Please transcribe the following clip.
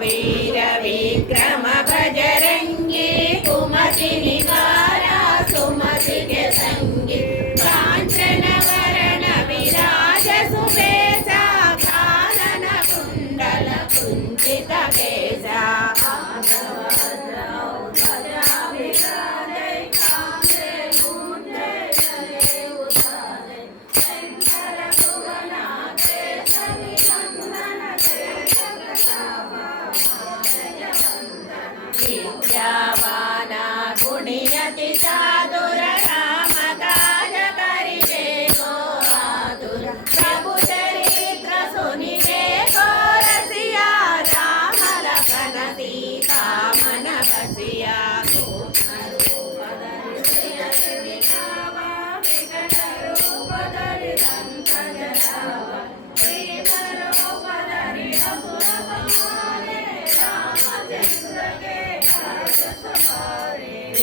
वीर विक्रम बजरंगी कुमति निवारा सुमति के संगी कांचन वरण विराज सुबेसा कानन कुंडल कुंचित केसा